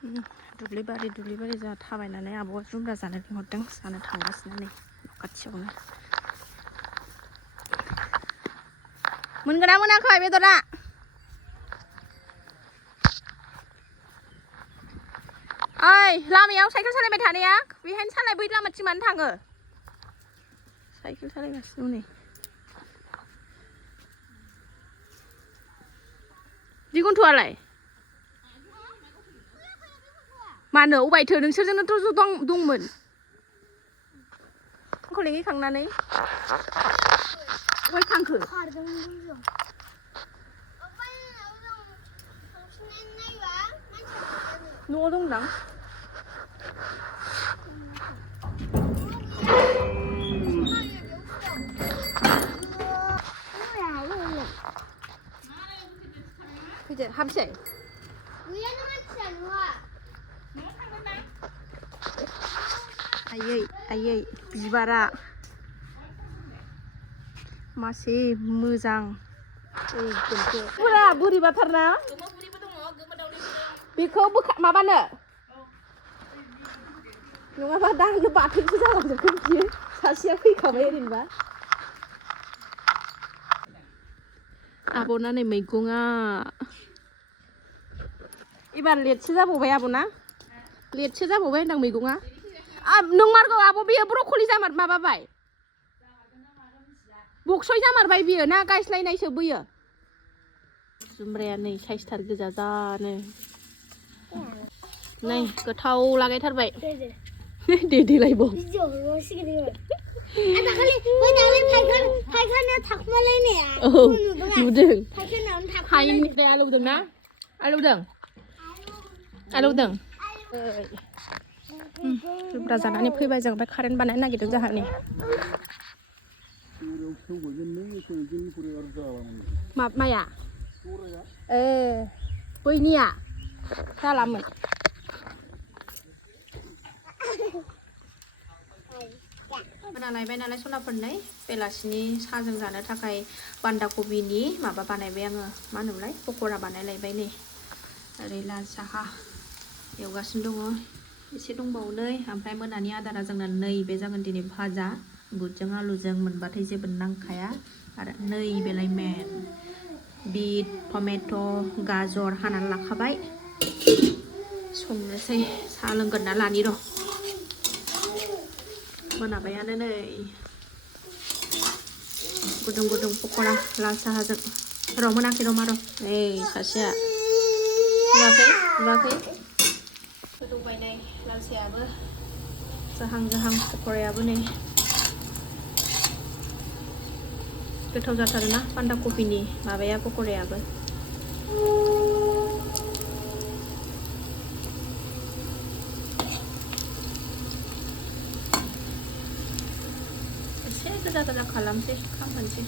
दुब्लि बारि जोंहा थाबायनानै आब'आ जुमब्रा जानो लिंहरदों जानो थांगासिनो नै खाथियावनो मोनगोना मोनाखै बेदरा ओइ लामायाव साइकेल सालायबाय थानाया बेहायनो सालाय बै लामाथिं मानो थाङो साइकेल सालायगासिनो नै दिगन्थ'आलाय मानो अबायथो नोंसोरजोंनोथ' ज' दंमोन आंखौ लेंहैखांनानै अबाय थांखो न'आव दंदां फैदो हाबसै आयै बिबारा मासे मोजां बोरैबाथारना बेखौ माबानो नङाबा दानो बाथोनसो जालांजोबगोन बियो सासेया फैखाबाय ओरैनोबा आब'ना नै मैगङा एबार लेटसो जाबावबाय आब'ना लेटसो जाबावबाय होनदां मैगङा नंमारगौ आब' बेयो ब्रक'लि माबाबाय बक्सय जामारबाय बियो ना गायस्लायनायसो बोयो जुमब्राया नै साइसथार गोजा जानो नै गोथाव लागायथारबाय दे लायबाव नुदों आलौदों जुमब्रा जानानै फैबाय जों ओमफ्राय कारेन्ट बानायनो नागिरदों जोंहा नै माया बैनिया जालामोन लायबाय नालाय सनाफोरनै बेलासिनि साहाजों जानो थाखाय बान्दा कबिनि माबा बानायबाय आङो मा होनोमोनलाय पक'रा बानायलायबाय नै ओरै लाल साहा एवगासिनो दङ एसे दंबावो नै ओमफ्राय मोनानि आदारा जोंना नैबे जागोन दिनै भाजा बुटजों आलुजों मोनबाथाय जेबो नांखाया आरो नैबेलाय मेन बिट टमेट' गाजर हानानै लाखाबाय संनोसै साहा लोंगोरना लानि र' मोनाबायानो नै गुदुं पक'रा लाल साहाजों र' मोनाखै र' मा र' नै सासेया नुवाखै गोदौबाय नै लाल साहायाबो जाहां पक'रायाबो नै गोथाव जाथारोना बान्दा कबिनि माबाया पक'रायाबो एसे गोजा खालामसै खामहोनसै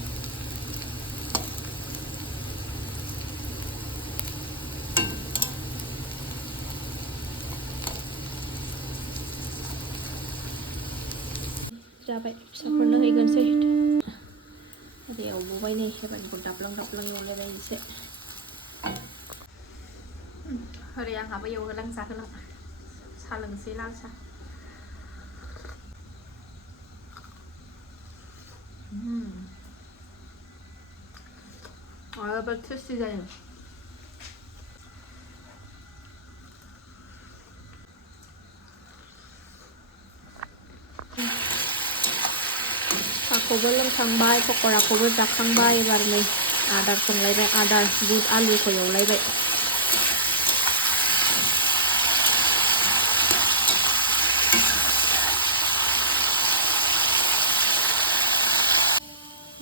जाबाय फिसाफोरनो हैगोनसै ओरै एवबोबाय नै एबारनिखौ दाब्लां एवलायबाय एसे ओरै आंहाबो एवहोलां जाहोलां साहा लोंसै लाल साहा माबाबा टेस्टि जायो साहाखौबो लोंखांबाय पक'राखौबो जाखांबाय एबार नै आदार संलायबाय आदार बुट आलुखौ एवलायबाय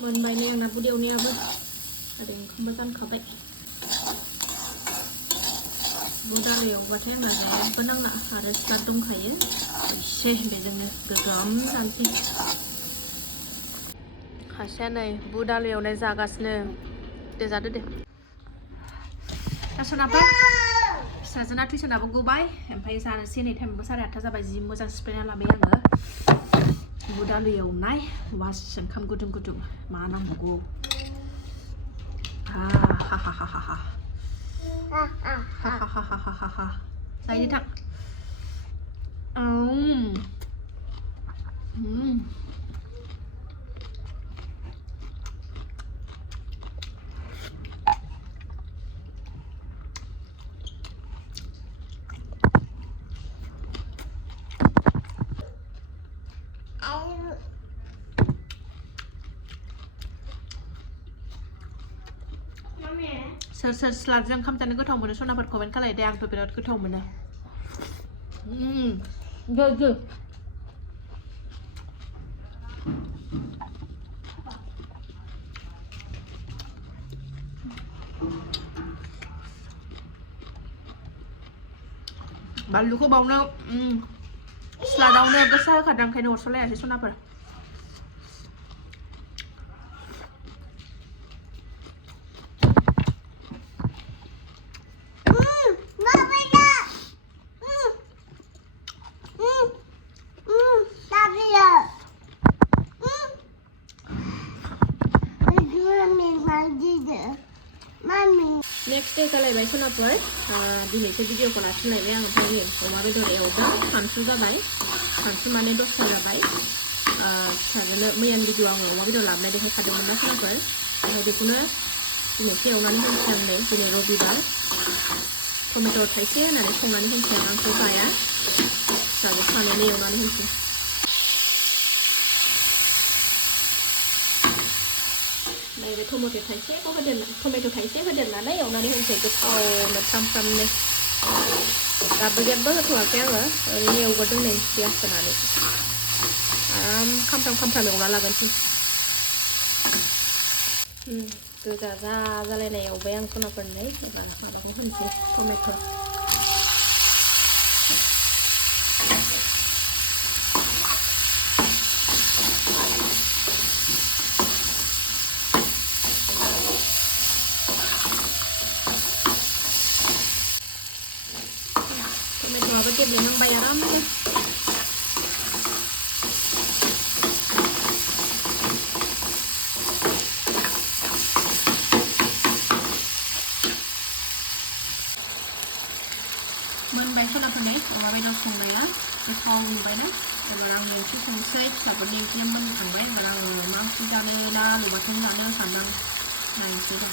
मोनबाय नै आंना बुट एवनायाबो ओरै ओंखामबो जानखाबाय बुट आलु एवबाथाय आंना जेबो नांला आरो स्टार्ट दंखायो एसे बेजोंनो गोगोम जानोसै खासेया नै बुट आलु एवनाय जागासिनो दे जादो दे सनाफोर फिसाजोना टिउसनाबो गबाय ओमफ्राय जानोसै नै टाइमाबो 8:30 जाबाय जि मोजां सिफ्लेना लाबाय आङो बुट आलु एवनाय वास ओंखाम गुदुं मा नांबावगौ हा Xay đi thẳng. Selat kamtan goथाव मोनो सनाफोर कमेन्ट खालायदे आंथ' बिराद गोथाव मोनो good बानलुखौ बावनो स्लादावनो गोसा होखादों ओंखायनो अरस'लायासै सनाफोर Next day जालायबाय सनाफोर दिनैसो भिडिअखौ लाखिलायबाय आं ओमफ्राय नै अमा बेदर एवदों सानसु जाबाय सानसु माने 10था जाबाय फिसाजोनो मैयानि भिडिअ आङो अमा बेदर लाबोनाय देखायखादोंमोन ना सनाफोर ओमफ्राय बेखौनो दिनैसो एवनानै होनोसै आं नै दिनै रबिबार टमेट' थाइसे होनानै संनानै होनोसै आं आंथ' जाया फिसाजो सानैनो एवनानै होनोसै नैबे टमेट' थाइसे होदेरनानै एवनानै होनोसै गोथावनो फ्राम-फ्रामनो दाबो जेबो होथ'वाखै आङो ओरैनो एवगोरदों नै पियास होनानै आराम खामफ्राम एवना लागोनसै गोजा जालायनाय एवबाय आं सनाफोरनो एबार माबाखौ होनोसै टमेट' टमेट'आबो गेब्लेहांबाय आरामनो मोनबाय सनाफोरनि अमा बेदर संनाया गोथाव नुबायना एबार आं ओंख्रि संसै फिसाफोरनि ओंख्रिया मोनखांबाय एबार आङो मा ओंख्रि जानो ना आलु बाथोन जानो सानदां नायनोसै दा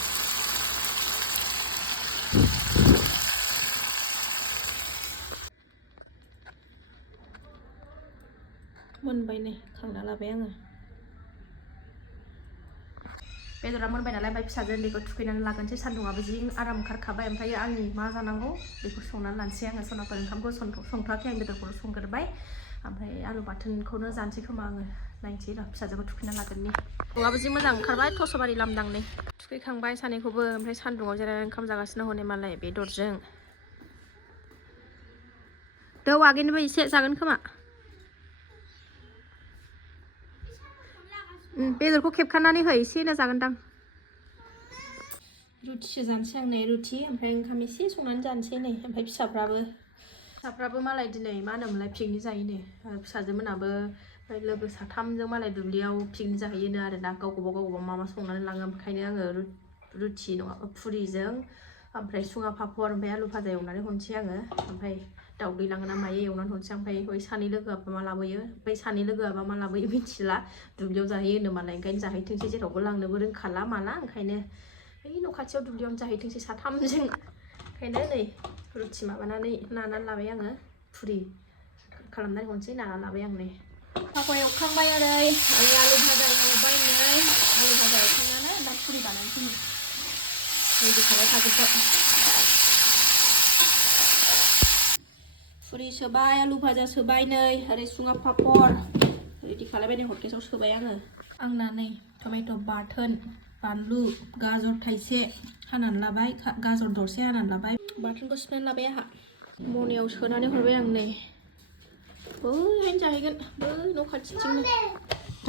मोनबाय नै खांना लाबाय आङो बेदरा मोनबाय नालाय ओमफ्राय फिसाजो उन्दैखौ थुखैनानै लागोनसै सान्दुङाबो जि आराम ओंखारखाबाय ओमफ्राय आंनि मा जानांगौ बेखौ संनानै लानोसै आङो सनाफोर ओंखामखौ संथ'वाखै आं बेदरखौल' संग्रोबाय ओमफ्राय आलु बाथोनखौनो जानोसै खोमा आङो नायनोसै र' फिसाजोखौ थुखैना लागोननि सान्दुङाबो जि मोजां ओंखारबाय थसबारि लामदांनै थुखैखांबाय सानैखौबो ओमफ्राय सान्दुङाव जिरायनानै ओंखाम जागासिनो हनै मालाय बेदरजों दौ आगैनोबो एसे जागोन खोमा बेदरखौ खेबखानानै हो एसेनो जागोनदां रुटिसो जानोसै आं नै रुटि ओमफ्राय ओंखाम एसे संनानै जानोसै नै ओमफ्राय फिसाफ्राबो मालाय दिनै मा होनोमोनलाय पिकनिक जाहैनो फिसाजोमोनाबो ओमफ्राय लोगो साथामजों मालाय दुब्लियाव पिकनिक जाहैयोनो आरोना गावबागाव मा संनानै लाङो ओंखायनो आङो रुटि नङाबा फुरिजों ओमफ्राय सुङा पापर ओमफ्राय आलु भाजा एवनानै हरनोसै आङो ओमफ्राय दाउदै लाङोना मायो एवनानै हरनोसै ओमफ्राय बै सानै लोगोआबा मा लाबोयो बै सानै लोगोआबा मा लाबोयो मिथिला दुब्लियाव जाहैयो होनो मालाय ओंखायनो जाहैथोंसै जेरावबो लांनोबो रोंखाला माला ओंखायनो बै न' खाथियाव दुब्लियावनो जाहैथोंसै साथामजों ओंखायनो नै रुटि माबानानै नानानै लाबाय आङो फुरि खालामनानै हरनोसै नानानै लाबाय आं नै पापर एवखांबाय ओरै आलु भाजा एवबाय नै आलु भाजा एवखांनानै दा फुरि बानायनोसै रेडि खालामखाजोब्बाय फुरि सोबाय आलु भाजा सोबाय नै ओरै सुङा पापर रेडि खालामबाय नै हटकेसआव सोबाय आङो आंना नै टमेट' बाथोन बानलु गाजर थाइसे हानानै लाबाय गाजर दरसे हानानै लाबाय बाथोनखौ सिफ्लेनानै लाबाय आंहा मनायाव सोनानै हरबाय आं नै बैहायनो जाहैगोन बै न' खाथिथिंनो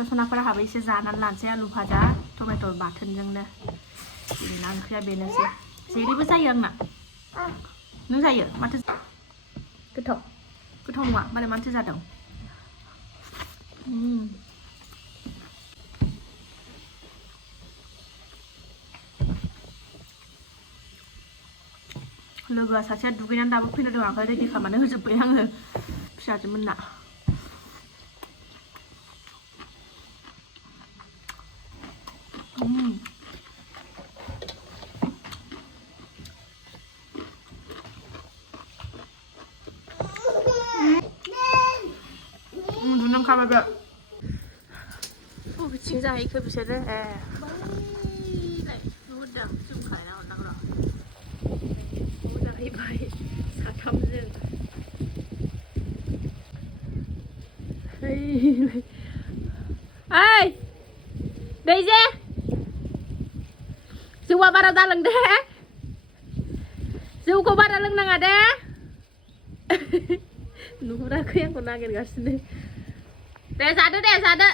सनाफोर हाबो एसे जानानै लानोसै आलु भाजा टमेट' बाथोनजोंनो ना ओंख्रिया बेनोसै जेरैबो जायो आंना नों जायो माथो गोथाव नङा मारै माथो जादों लोगोआ सासेया दुगैनानै दाबो फैनो रोङाखै रेडि खालामनानै होजोब्बाय आङो फिसाजोमोनना उन्दुनो ओंखारबाय बे बबेथिं जाहैखो बिसोरो ए बैलाय नुहुरदों जुम खालायना हरनांगौ र' जाहैबाय साथामजों ओइ दैजे जौआ बारा दालों दे जौखौ बारा लोंनाङा दे नुहुराखै आंखौ नागिरगासिनो दे जादो